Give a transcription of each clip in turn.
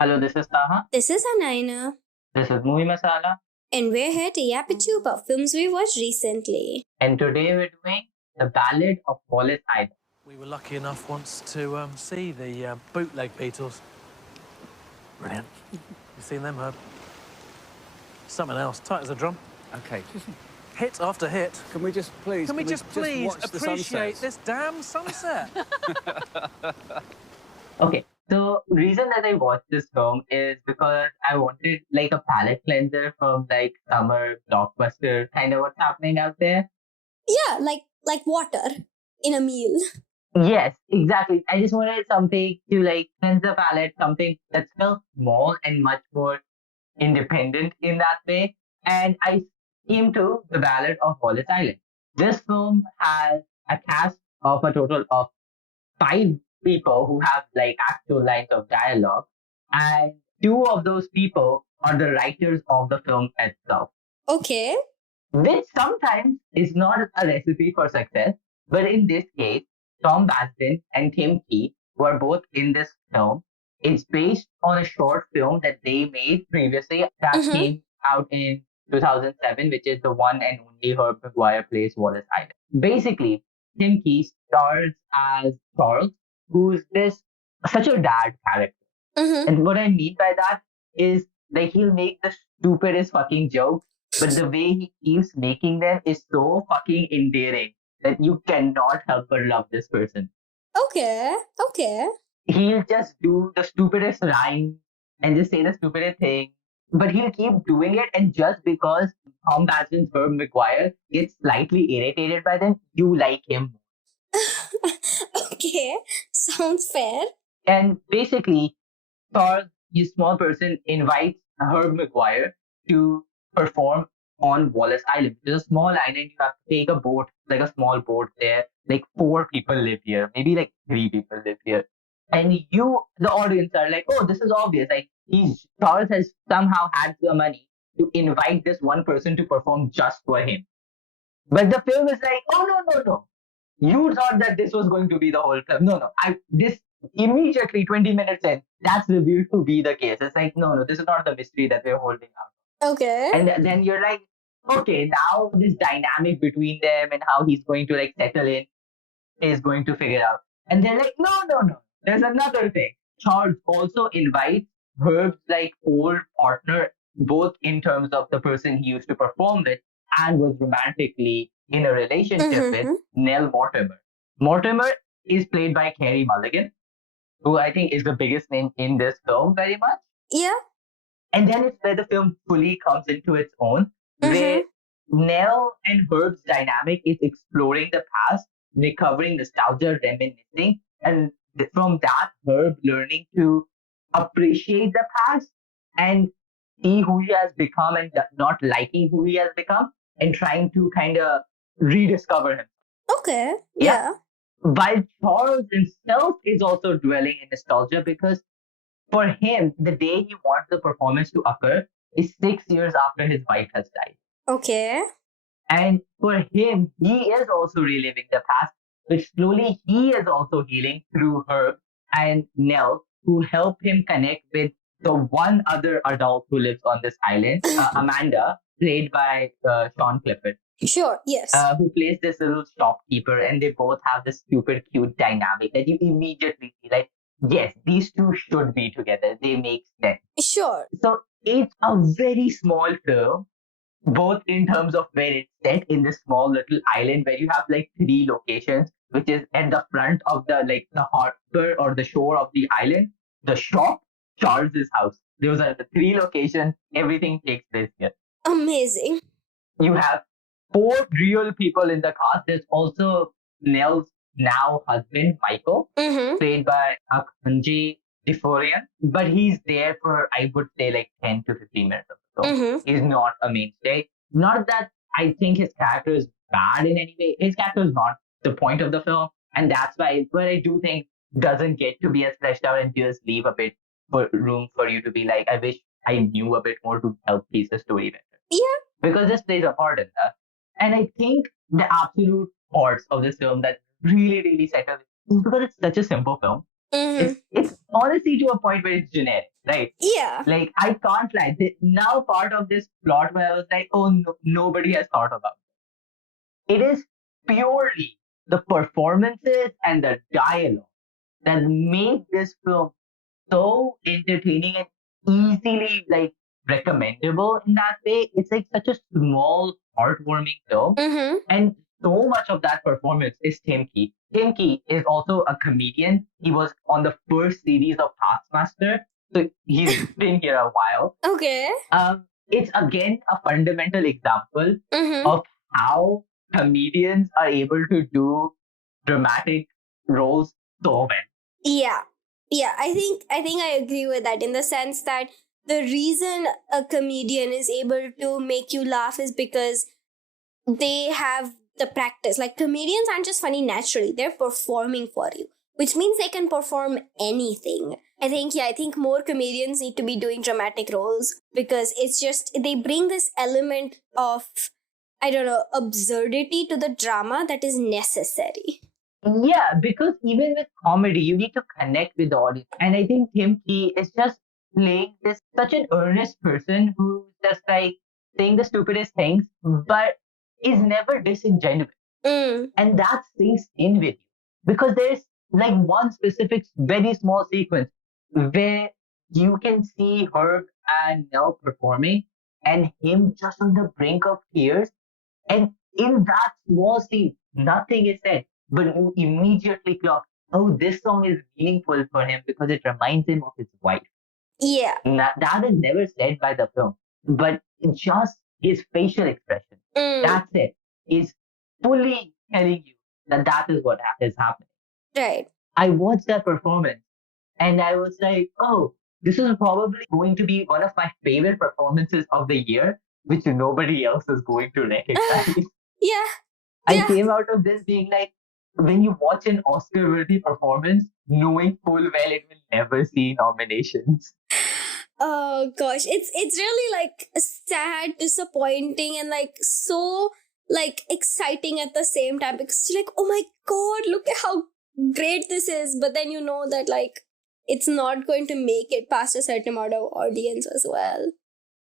Hello, this is Taha. This is Anaina, This is Movie Masala. and we're here to yap at you about films we watched recently. And today we're doing The Ballad of Wallis Island. We were lucky enough once to see the bootleg Beatles. Brilliant. You've seen them, Herb? Something else. Tight as a drum. Okay, Hit after hit. can we just please... Can we just please watch the appreciate sunsets? this damn sunset? Okay, so reason that I watched this film is because I wanted like a palate cleanser from like Summer Blockbuster, kind of what's happening out there. Yeah, like water in a meal. Yes, exactly. I just wanted something to like cleanse the palate, something that felt small and much more independent in that way. And I came to The Ballad of Wallis Island. This film has a cast of a total of 5 people who have like actual lines of dialogue, and 2 of those people are the writers of the film itself, Okay. which sometimes is not a recipe for success. But in this case, Tom Basden and Tim Key, who are both in this film, is based on a short film that they made previously that Mhm. came out in 2007, which is the one and only Herb Maguire plays Wallace Island. Basically, Tim Key stars as Charles, who's such a dad character. Mm-hmm. And what I mean by that is like he'll make the stupidest fucking jokes, but the way he keeps making them is so fucking endearing that you cannot help but love this person. Okay. He'll just do the stupidest rhyme and just say the stupidest thing, but he'll keep doing it. And just because Tom Basden's Herb Maguire gets slightly irritated by them, you like him. Okay. Sounds fair. And basically, Charles, this small person, invites Herb Maguire to perform on Wallis Island. It's a small island. You have to take a boat, like a small boat there. Like 4 people live here, maybe like 3 people live here. And you, the audience, are like, oh, this is obvious. Like Charles has somehow had the money to invite this one person to perform just for him. But the film is like, oh no. You thought that this was going to be the whole film. No. This immediately 20 minutes in, that's revealed to be the case. It's like, no, this is not the mystery that we're holding out. Okay. And then you're like, okay, now this dynamic between them and how he's going to like settle in is going to figure out. And they're like, no. There's another thing. Charles also invites Herb's like old partner, both in terms of the person he used to perform with and was romantically in a relationship with, Nell Mortimer. Mortimer is played by Carey Mulligan, who I think is the biggest name in this film very much. Yeah. And then it's where the film fully comes into its own, where Nell and Herb's dynamic is exploring the past, recovering nostalgia, reminiscing, and from that, Herb learning to appreciate the past and see who he has become and not liking who he has become and trying to kind of rediscover him. Okay. Yeah. While Charles himself is also dwelling in nostalgia because for him, the day he wants the performance to occur is 6 years after his wife has died. Okay. And for him, he is also reliving the past, but slowly he is also healing through Herb and Nell, who help him connect with the one other adult who lives on this island, Amanda, played by Sean Clifford. Sure. Yes. Who plays this little shopkeeper, and they both have this stupid, cute dynamic that you immediately see like, yes, these two should be together. They make sense. Sure. So it's a very small film, both in terms of where it's set in this small little island where you have like 3 locations, which is at the front of the harbor or the shore of the island, the shop, Charles's house. Those are the 3 locations. Everything takes place here. Amazing. You have 4 real people in the cast. There's also Nell's now husband, Michael, played by Akanji Deforian, but he's there for, I would say, like 10 to 15 minutes of the film. He's not a mainstay. Not that I think his character is bad in any way. His character is not the point of the film, and that's why, but I do think doesn't get to be as fleshed out and just leave a bit for room for you to be like, I wish I knew a bit more to help piece the story better. Yeah. Because this plays a part in that. And I think the absolute parts of this film that really, really settle is because it's such a simple film. Mm-hmm. It's honestly to a point where it's generic, right? Yeah. Like I can't lie. Now part of this plot where I was like, oh no, nobody has thought about it. It is purely the performances and the dialogue that make this film so entertaining and easily like recommendable in that way. It's like such a small, heartwarming film. Mm-hmm. And so much of that performance is Tim Key. Tim Key is also a comedian. He was on the first series of Taskmaster. So he's been here a while. Okay. It's again a fundamental example Mm-hmm. of how comedians are able to do dramatic roles so well. Yeah. Yeah, I think I agree with that in the sense that the reason a comedian is able to make you laugh is because they have the practice. Like comedians aren't just funny naturally, they're performing for you, which means they can perform anything. I think more comedians need to be doing dramatic roles because it's just they bring this element of, I don't know, absurdity to the drama that is necessary. Yeah, because even with comedy, you need to connect with the audience. And I think Tim Key is just playing this such an earnest person who's just like saying the stupidest things, but is never disingenuous. Mm. And that sinks in with you. Because there's like one specific, very small sequence where you can see Herb and Nell performing and him just on the brink of tears. And in that small scene, nothing is said, but you immediately clock, oh, this song is meaningful for him because it reminds him of his wife. Yeah. That is never said by the film, but just his facial expression. Mm. That's it. Is fully telling you that that is what is happening. Right. I watched that performance and I was like, oh, this is probably going to be one of my favorite performances of the year, which nobody else is going to recognize. Yeah. I Yeah. came out of this being like, when you watch an Oscar-worthy performance, knowing full well it will never see nominations. Oh gosh, it's really like sad, disappointing, and like so like exciting at the same time because you're like, oh my god, look at how great this is, but then you know that like it's not going to make it past a certain amount of audience as well.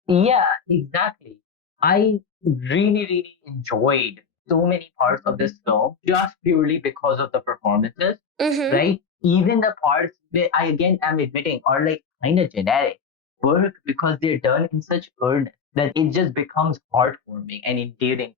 Yeah, exactly. I really enjoyed so many parts of this film just purely because of the performances, Mm-hmm. right? Even the parts that I again am admitting are like kind of generic work because they're done in such earnest that it just becomes heartwarming and endearing,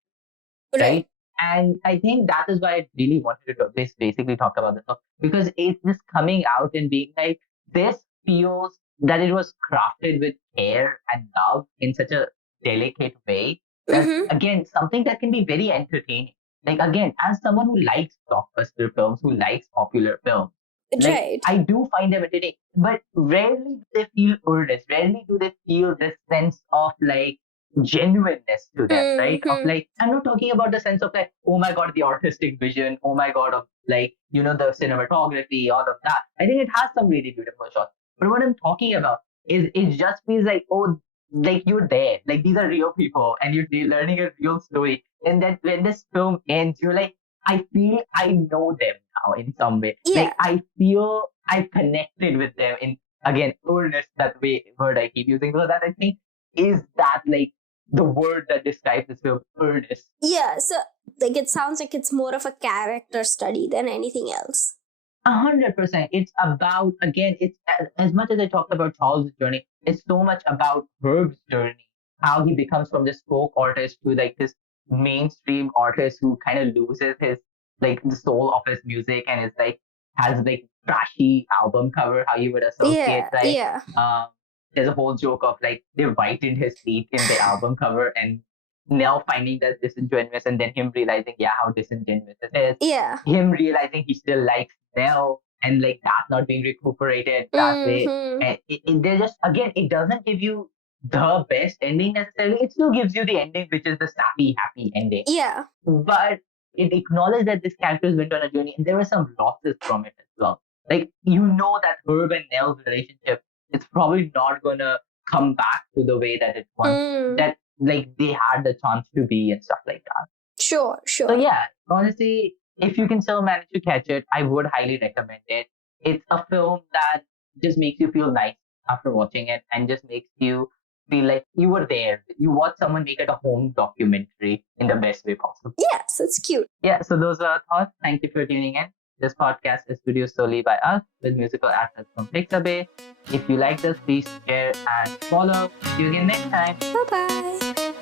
Right. right? And I think that is why I really wanted to basically talk about this because it's just coming out and being like, this feels that it was crafted with care and love in such a delicate way. That, Mm-hmm. again, something that can be very entertaining. Like, again, as someone who likes blockbuster films, who likes popular films, like, Right. I do find them entertaining, but rarely do they feel earnest. Rarely do they feel this sense of like genuineness to them, right? Of Mm-hmm. like, I'm not talking about the sense of like, oh my God, the artistic vision, oh my God, of like, the cinematography, all of that. I think it has some really beautiful shots. But what I'm talking about is it just feels like, oh, like you're there. Like these are real people and you're learning a real story. And then when this film ends, you're like, I feel I know them now in some way. Yeah. Like I feel I connected with them in, again, earnest, that word I keep using. So that I think is that like the word that describes this film, earnest. Yeah. So like it sounds like it's more of a character study than anything else. 100%. It's about, again, it's as much as I talked about Charles' journey, it's so much about Herb's journey, how he becomes from this folk artist to like this mainstream artist who kind of loses his, like the soul of his music and is like, has like trashy album cover, how you would associate, Yeah. right? Yeah. There's a whole joke of like, they whitened his teeth in the album cover and Nell finding that disingenuous and then him realizing, yeah, how disingenuous it is. Yeah. Him realizing he still likes Nell and like that not being recuperated that way. Mm-hmm. And they just, again, it doesn't give you the best ending necessarily. It still gives you the ending, which is the sappy, happy ending. Yeah. But it acknowledged that this character went on a journey and there were some losses from it as well. Like, you know that Herb and Nell's relationship, it's probably not going to come back to the way that it once, that like they had the chance to be and stuff like that. Sure. So yeah, honestly, if you can still manage to catch it, I would highly recommend it. It's a film that just makes you feel nice after watching it and just makes you feel like you were there. You watch someone make it a home documentary in the best way possible. Yes, it's cute. Yeah, so those are our thoughts. Thank you for tuning in. This podcast is produced solely by us with musical assets from Pixabay. If you like this, please share and follow. See you again next time. Bye bye.